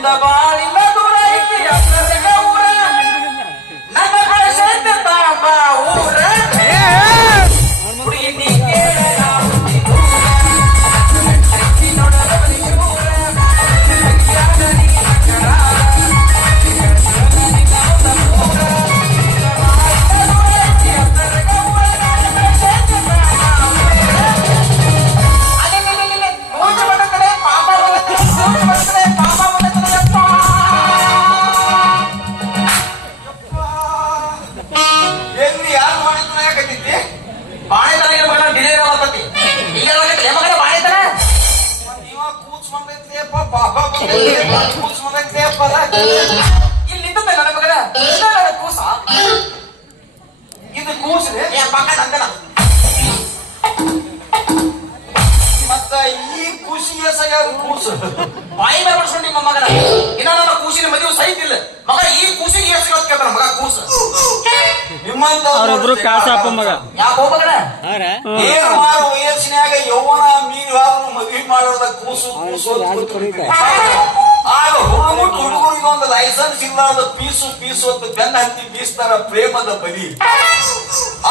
The body. ಬಂದೈತ್ಲೇಪ್ಪ ನನ್ನ ಬಂದೈತ್ಲೇಪ್ಪ ಇದು ಮತ್ತ ಈ ಖುಷಿಯ ಸರಿಯಾದ ಕೂಸು ಕೂಸಿನ ಮದುವೆ ಸಹಿತ ಇಲ್ಲ ಮಗ. ಈ ಕೂಸಿಗೆ ಎಷ್ಟು ಕೇಳ್ತಾರ ಮಗ ಕೂಸು ನಿಮ್ಮಂತ ಅವ್ರೊಬ್ರು ಕಾಸ ಅಪ್ಪ ಮಗ ಯಾಕೆ ಏನ್ ಮಾರು ಯೌವನ ಮದ್ವಿ ಮಾಡೋದ ಕೂಸು ಕೂಸು. ಆಗ ಹುಡುಗರು ಹುಡುಗರಿಗೆ ಒಂದು ಲೈಸೆನ್ಸ್ ಇಲ್ಲಾರ್ದ ಪೀಸು ಪೀಸು ಅಂತ ಬೆನ್ನ ಹತ್ತಿ ಬೀಸ್ತಾರ ಪ್ರೇಮದ ಬಲಿ.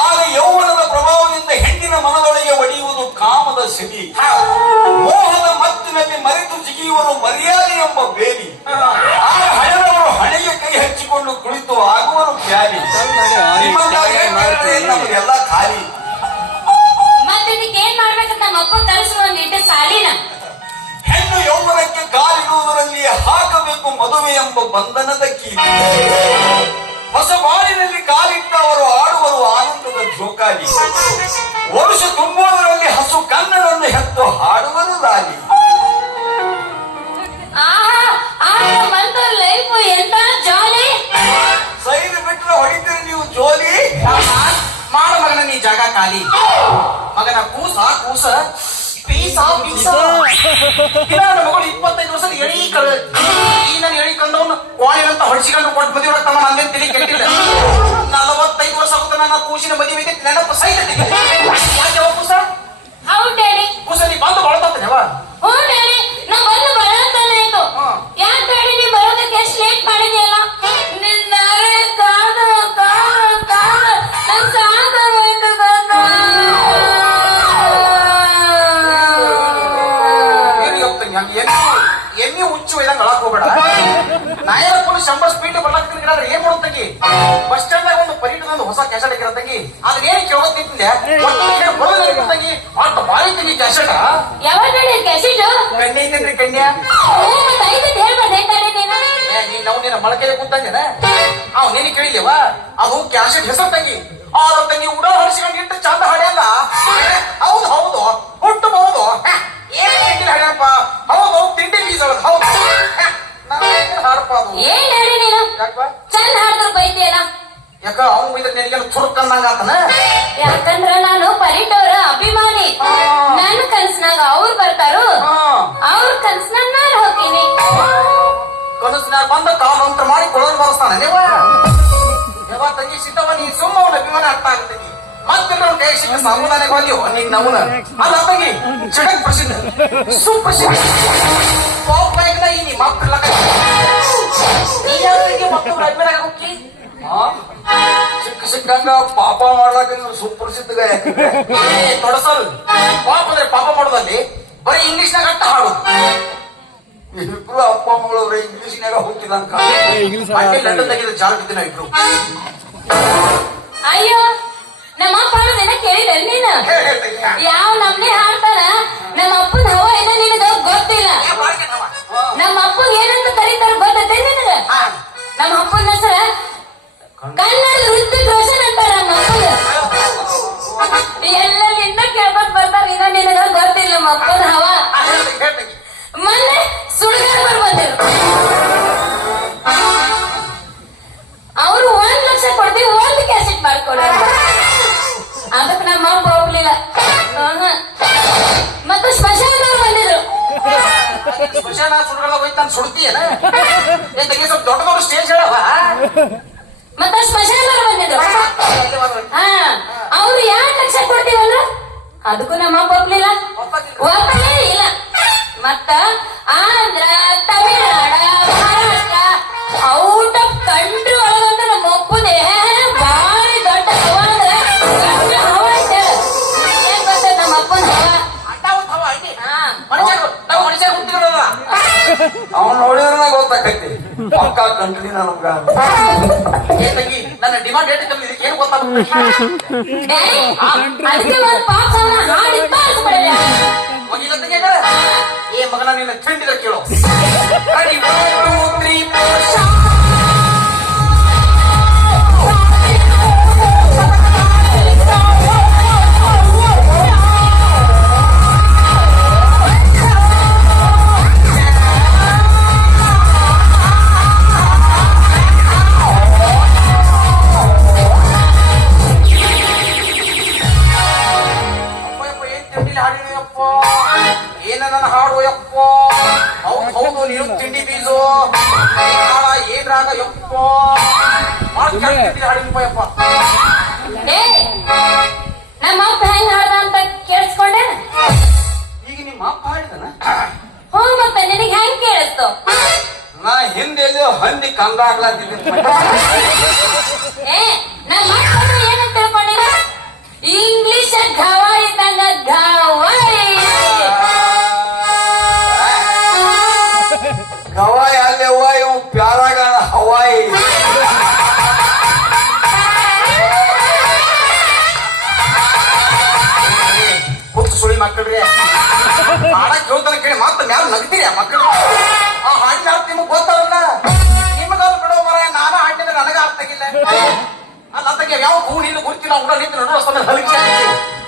ಆಗ ಯೌವನದ ಪ್ರಭಾವದಿಂದ ಹೆಣ್ಣಿನ ಮನದೊಳಗೆ ಒಡೆಯುವುದು ಕಾಮದ ಸಿಡಿ ಮೋಹದ ಮತ್ತಿನಲ್ಲಿ ಮರೆತು ಜಿಗಿಯುವರು ಮರ್ಯಾದೆ ಎಂಬ ಬೇಲಿ. ಆಗ ಹಣದವರು ಹಣೆಗೆ ಕೈ ಹಚ್ಚಿಕೊಂಡು ಕುಳಿತು ಆಗುವರು ಪ್ಯಾಲಿ ನಮಗೆಲ್ಲ ಖಾಲಿ. ಅಪ್ಪ ಕಲಿಸುವ ನಿಟ್ಟ ಸಾಲಿನ. ಹೆಣ್ಣು ಯೌವನಕ್ಕೆ ಕಾಲಿಡುವುದರಲ್ಲಿ ಹಾಕಬೇಕು ಮದುವೆ ಎಂಬ ಬಂಧನದ ಕೀಲಿ. ಹೊಸ ಬಾಳಿನಲ್ಲಿ ಕಾಲಿಟ್ಟ ಅವರು ಆಡುವರು ಆನಂದದ ಜೋಕಾಲಿ. ವರುಷ ತುಂಬುವುದರಲ್ಲಿ ಹಸು ಕನ್ನಡನ್ನು ಹೆತ್ತು ಹಾಡುವರು ರಾಲಿ. ಸೈಡ್ ಬಿಟ್ಟರೆ ಹೊಡಿತೀರಿ ನೀವು ಜೋಲಿ? ಮಾಡ ಮಗನ ನೀ ಜಾಗ ಖಾಲಿ. ಮಗನ ಕೂಸ ಕೂಸ. Piece piece. ಇನ್ನ ನನ್ನ ಮಗಳು ಇಪ್ಪತ್ತೈದು ವರ್ಷದ ಎಳಿ ಕಳ ಈ ನನ್ನ ಎಳಿ ಕಂಡವನು ವಾಯು ಅಂತ ಹೊಡಿಸಿಕೊಂಡು ಕೊಟ್ಟು ಮದುವೆ ಒಳಗೆ ತಮ್ಮ ನಂದೇನು ತಿಳಿ ಕೆಟ್ಟಿಲ್ಲ. ನಲವತ್ತೈದು ವರ್ಷ ಆಗುತ್ತೆ ನನ್ನ ಕೂಸಿನ ಮದುವೆ ನೆನಪು ಸಹಿತ ಕೂಸ? ಹೌದ್ ಕೂಸ ನೀ ಬಂದು ಬಳತಾನೆ ಇದಂಗೆ ಹೋಗ್ಬೇಡ. ನಾಯಕಪ್ಪನ ಶಂಬರ್ ಸ್ಪೀಡ್ ಅಂದ್ರೆ ಏನ್ ಮಾಡ್ತಂಗಿ ಬಸ್ ಸ್ಟ್ಯಾಂಡ್ ದಾಗ ಒಂದು ಪರೀಟದ ಒಂದು ಹೊಸ ಕ್ಯಾಸೆಟ್ ಹಾಕಿರತ್ತಂಗಿ ತಂಗಿ. ಅದನ್ನ ಏನ್ ಕೇಳೋದ್ ನಿಂತಿದ್ದೆ? ತಂಗಿ? ಅಟ್ಟ ಬಾರಿ ತಂಗಿ ಕ್ಯಾಸೆಟ್ ಯಾವಾಗ ಕ್ಯಾಸಿಟ್ ಕಣ್ಣೆ ಐದಕ್ಕೆ ಹೇಳ್ಬಾರ್ದು ನೀನು? ಏ ನೀನ್ ನಾವು ನಿನ್ನ ಮೊಳಕೆಲೆ ಕೂತಂಗೇನ? ಅವ್ ನೀನು ಕೇಳಿಲ್ವ ಅದು ಕ್ಯಾಸೆಟ್ ಹೆಸರು ತಂಗಿ. ಆ ತಂಗಿ ಉಡ ಹರಿಸಿಕೊಂಡು ಇಟ್ಟು ಚಂದ ಹಾಡ್ಯಲ್ಲ? ಹೌದು ಹೌದು. ಹುಟ್ಟಬಹುದು ಏನ್ ತಿಂಡಿ ಹಾಡ್ಯಪ್ಪ? ಏನ್ ಹೇಳಿ ಅದು? ಏನ್ ಡ್ಯಾಡಿ ನೀನು? ಯಾಕಪ್ಪ? ಚಂದ ಹಾಡ್ದ್ರ ಬೈತಿಯಲ್ಲ? ಯಾಕ ಅವ್ನು ಇದ್ರ ನಿನಗೆ ಚುರುಕ್ ಅಂದಂಗ ಆತನ? ಯಾಕಂದ್ರ ನಾನು ಪರಿಟವ್ರ ಅಭಿಮಾನಿ. ನನ್ನ ಕನ್ಸ್ನಾಗ ಅವ್ರು ಬರ್ತಾರು. ಅವ್ರ ಕನ್ಸ್ನಾಗ ನಾನು ಹೋಗ್ತೀನಿ. ಕನಸಿನಾಗ ಬಂದ ಕಾಲಂತ್ರ ಮಾಡಿ ಕೊಳಲು ಬರ್ಸ್ತಾನೆ ನೀವ? ಯಾವ ತಂಗಿ ಸಿದ್ದವ ನೀ ಸುಮ್ಮ ಅವನ ಅಭಿಮಾನ ಅರ್ಥ ಆಗ್ತೀನಿ ಮತ್ತೆ ನಾವು ಕೈ ಸಿಕ್ಕ ಸಾಮುದಾನಿಗೆ ಬಂದಿವ ನೀನ್ ನಮೂನ ಅಲ್ಲ ತಂಗಿ ಜಗತ್ ಪ್ರಸಿದ್ಧ. ಸುಪ್ರಸಿದ್ಧ. ಪಾಪ್ ನಾಯಕನ ಈ ನಿಮ್ಮ ಅಪ್ಪ ನೀ ಯಾರಿಗೆ ಮತ್ತೊಬ್ಬರ ಅಭಿಮಾನ ಹೋಗಿ ಆ? ಸಿಕ್ಕ ಸಿಕ್ಕಂಗ ಪಾಪ ಮಾಡ್ಲಾಕ ನೀವು ಸುಪ್ರಸಿದ್ಧ ತೊಡಸಲ್. ಪಾಪ ಅಂದ್ರೆ ಪಾಪ ಮಾಡೋದಲ್ಲಿ ಬರೀ ಇಂಗ್ಲಿಷ್ನಾಗ ಅಟ್ಟ ಹಾಡು ಇಬ್ರು ಅಪ್ಪ ಮಗಳವ್ರ ಇಂಗ್ಲಿಷ್ನಾಗ ಇಂಗ್ಲಿಷ್ ಮಂಡಿ ಲಂಡನ್ ತೆಗೆದ ಜಾಲ ಬಿದ್ದಿನ ಇಬ್ರು ಅಯ್ಯೋ ನಮ್ಮ ಅಪ್ಪ ಅನ್ನೋದೇನ ಕೇಳಿದ ನೀನ. ಯಾವ ನಮ್ನೆ ಹಾಡ್ತಾರ? ನಮ್ಮ ಅಪ್ಪನ ಹವ ಏನೋ ನಿನಗ ಗೊತ್ತಿಲ್ಲ. ನಮ್ಮ ಅಪ್ಪನ ಏನಂತ ಕರೀತಾರ. ನಮ್ಮ ಅಪ್ಪನ ಸರ್. ಕನ್ನಡ ಋತಿಕ್ ರೋಷನ್ ಅಂತಾರ ನಮ್ಮ ನಾನು ಸುಡ್ತೀಯನ? ತೆಗೆ ಸ್ವಲ್ಪ ದೊಡ್ಡದವ್ರು ಸ್ಟೇಜ್ ಹೇಳವ ಮತ್ತೆ ಸ್ಪೆಷಲ್ ಎಲ್ಲ ಬಂದಿದ್ರು ಹಾ ಅವ್ರು ಯಾಕೆ ಲಕ್ಷ ಕೊಡ್ತೀವಲ್ಲ? ಅದಕ್ಕೂ ನಮ್ಮ ಅಪ್ಪ ಒಪ್ಪಲಿಲ್ಲ ಒಪ್ಪಲೇ ಇಲ್ಲ. ಮತ್ತ Andhra Tamil Nadu Maharashtra out of country ಗೊತ್ತಾಕೈತಿ ಪಕ್ಕ ಕಂಟ್ರಿ ನಮ್ಗ ಏ ತಂಗಿ ನನ್ನ ಡಿಮಾಂಡ್ ಏಟ್ ಕಮ್ಮಿ ಏನ್ ಗೊತ್ತಾಗ್ತದೆ ಡ್ಯಾಡಿ, ಅದಕ್ಕೆ ಒಂದ್ ಪಾಪ ಹಾಡಿತ್ತ ಅನ್ಸ್ಬಿಡಲ್ಲ ಮಗಿಲ ತಂಗಿ ಏ ಮಗನ ನಿನ್ನ ತಿಂಡಿದ ಕೇಳು. ಏನ್ ಹಾಡ ರಾಗ ಯಪ್ಪ. ಭಾಳ ಚೆನ್ನಾಗ್ ತಿಂಡಿ ಹಾಡಿನಪ್ಪ ಏ ನಮ್ಮ ಅಪ್ಪ ಹೆಂಗ್ ಹಾಡ್ದ ಅಂತ ಕೇಳಿಸ್ಕೊಂಡೆ? ಈಗ ನಿಮ್ಮ ಅಪ್ಪ ಹಾಡಿದನ? ಹ್ಞೂ ಮತ್ತೆ ನಿನಗೆ ಹೆಂಗ್ ಕೇಳಿಸ್ತು? ನಾ ಹಿಂದೆ ಎಲ್ಲೋ ಹಂದಿ ನಮ್ಮ ಅಪ್ಪ ಏನಂತ ತಿಳ್ಕೊಂಡಿಲ್ಲ ಇಂಗ್ಲಿಷ್ ಗವಾಯಿ ತಂಗ ಗವಾಯಿ ಸುಳಿ ಮಕ್ಕಳ್ರಿ. ಹಾಡ ಕೇಳ್ತಾನೆ ಕೇಳಿ ಮತ್ತೆ ಮ್ಯಾಲ ನಗ್ತೀರಿ ಆ ಮಕ್ಕಳು. ಆ ಹಾಡಿನ ಅರ್ಥ ನಿಮಗ್ ಗೊತ್ತಾವಲ್ಲ ನಿಮಗಲ್ಲ ಬಿಡೋ ಮರ ನಾನು ಹಾಡಿದ್ರೆ ನನಗ ಅರ್ಥ ಆಗಿಲ್ಲ. ಅಲ್ಲ ಅದಕ್ಕೆ ಯಾವ ಹೂ ನೀನು ಗುರ್ತಿನ ಉಡ ನಿಂತು ನಡುವ ಹಲಿಕೆ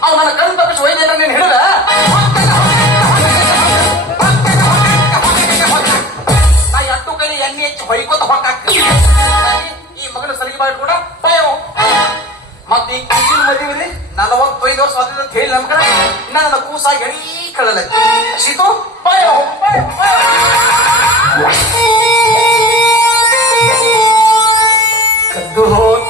ಅವ್ ನನ್ನ ಕಣ್ಣು ತಪ್ಪಿಸಿ ಒಯ್ದೇನ ನೀನು ಹಿಡಿದ? ನಾ ಎಟ್ಟು ಕೈ ಎಣ್ಣೆ ಹೆಚ್ಚಿ ಹೊಯ್ಕೋತ ಹೊಕ್ಕಾಗ್ತೀನಿ ಈ ಮಗನ ಸಲಿಗೆ ಮಾಡಿ ಕೂಡ ಮತ್ತೆ ಈ ನಾನು ಒಂದು ತೊಯ್ದು ವರ್ಷ ಆದ್ರೆ ಅಂತ ಹೇಳಿ ನಮ್ಕಡೆ ನನ್ನ ಕೂಸಾಗಿ ಎಡೀ ಕಳಲೆ ಶೀತು ಬಾಯ ಕದ್ದು ಹೋಗಿ